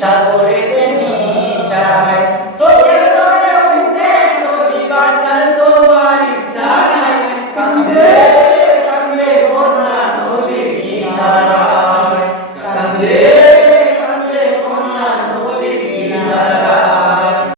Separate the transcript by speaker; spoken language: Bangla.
Speaker 1: সাগরে